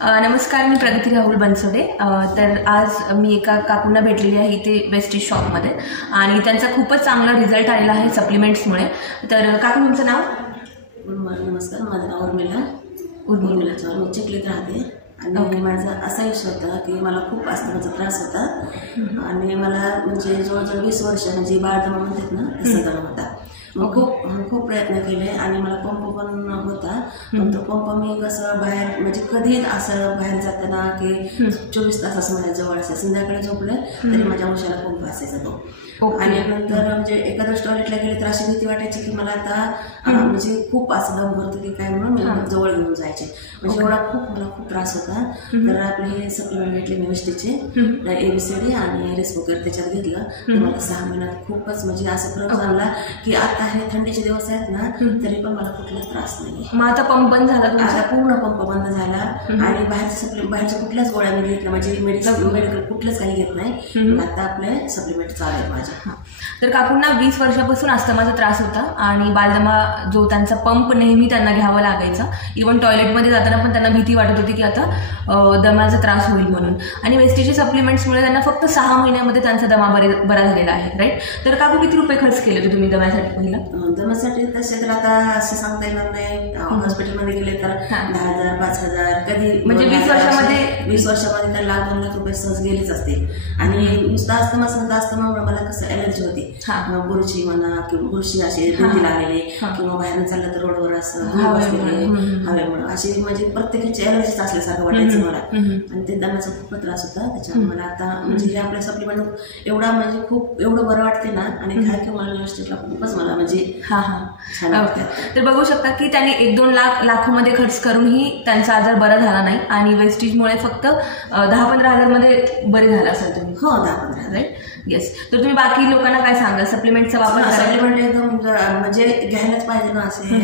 नमस्कार, मी प्रगती राहुल बनसोडे। तर आज मी एका काकूंना भेटलेली आहे इथे वेस्टेज शॉपमध्ये आणि त्यांचा खूपच चांगला रिझल्ट आलेला आहे सप्लिमेंट्समुळे। तर काकू, तुमचं नाव? नमस्कार, माझं नाव उर्मिला चव्हाण, मी चिखलीत राहते आणि माझा असा विषय होता की मला खूप अस्थमाचा त्रास होता आणि मला म्हणजे जवळजवळ 20 वर्ष म्हणजे बाळदमा म्हणतात ना तसा दमा होता। मग खूप प्रयत्न केले आणि मला पंप पण होता, पण तो पंप मी कसं बाहेर म्हणजे कधी असं बाहेर जाताना की 24 तास असं माझ्या जवळ असायचं, संध्याकाळी झोपलं तरी माझ्या उशाला पंप असायचा तो। आणि नंतर म्हणजे एखाद्या टॉयलेटला गेले तर अशी भीती वाटायची की मला आता म्हणजे खूप असं दम भरतो की काय, म्हणून मी जवळ घेऊन जायचे। म्हणजे एवढा मला खूप त्रास होता। तर आपले हे सप्लिमेंट घेतले मी वेस्टेजचे ABCD आणि रेस्पोकेअर त्याच्यात घेतलं तर मला 6 महिन्यात खूपच म्हणजे असं फरक झाला की आता हे थंडीचे दिवस आहेत ना तरी पण मला कुठलाच त्रास नाही। मग आता पंप बंद झाला तुमचा? पूर्ण पंप बंद झाला आणि बाहेरच्या कुठल्याच गोळ्या मी घेत नाही, म्हणजे मेडिकल कुठलंच काही घेत नाही। आता आपले सप्लिमेंट चालू आहे माझ्या। तर काकूंना 20 वर्षापासून अस्थमाचा त्रास होता आणि बालदमा जो त्यांचा पंप नेहमी त्यांना घ्यावा लागायचा। इव्हन टॉयलेटमध्ये जाताना पण त्यांना भीती वाटत होती की आता दमाचा त्रास होईल म्हणून। आणि वेस्टेजचे सप्लिमेंट्समुळे त्यांना फक्त 6 महिन्यामध्ये त्यांचा दमा बरा झालेला आहे, राईट? तर काकू, किती रुपये खर्च केले होते तुम्ही दम्यासाठी? पहिला दम्यासाठी तसे तर आता असं सांगता येणार नाही। हॉस्पिटलमध्ये गेले तर 10,000 5,000 कधी, म्हणजे 20 वर्षामध्ये तर लाख 2 लाख रुपये सहज गेलेच असतील। आणि नुसतं अस्थमामुळे मला कसं एलर्जी होती, बुरशी म्हणा किंवा बुरशी असे भिंतीला आलेले किंवा बाहेर चाललं तर रोडवर असं हवेमुळे अशी म्हणजे प्रत्येकाची एलर्जीच असल्यासारखं वाटायचं मला आणि ते दम्याचा खूप त्रास होता। त्याच्यामुळे मला आता म्हणजे हे आपल्या सप्लिमेंट एवढा म्हणजे खूप एवढं बरं वाटते ना आणि काय की मला व्यवस्थितला खूपच मला म्हणजे छान वाटतं। तर बघू शकता की त्यांनी 1-2 लाखामध्ये खर्च करूनही त्यांचा आजार बरा झाला नाही आणि वेस्टेजमुळे फक्त 10-15 हजारमध्ये बरे झाला असेल तुम्ही? हो, 10-15, राईट? येस। तर तुम्ही बाकी लोकांना काय सांगाल सप्लिमेंटचा वापर? सप्लिमेंट एकदम म्हणजे घ्यायलाच पाहिजे ना, असे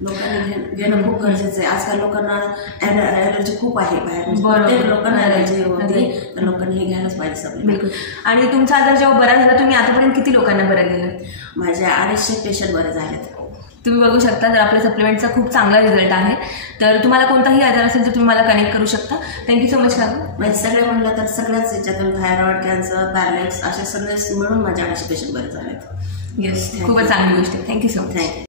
लोकांनी घेणं खूप गरजेचं आहे। आजकाल लोकांना एलर्जी खूप आहे बाहेर, लोकांना एलर्जी होती तर लोकांनी हे घ्यायलाच पाहिजे सप्लिमेंट। आणि तुमचा आजार जेव्हा बरा झाला तुम्ही आतापर्यंत किती लोकांना बरं केलं? माझ्या 250 पेशंट बरे झालेत। तुम्ही बघू शकता, तर आपल्या सप्लिमेंटचा खूप चांगला रिझल्ट आहे। तर तुम्हाला कोणताही आजार असेल तर तुम्ही मला कनेक्ट करू शकता। थँक्यू सो मच काकू। म्हणजे सगळे म्हणलं तर सगळ्याच याच्यातून थायरॉइड, कॅन्सर, पॅरालाइटिस असे सगळे मिळून माझ्या 250 पेशंट बरे झालेत। येस, खूपच चांगली गोष्ट आहे। Thank you so much.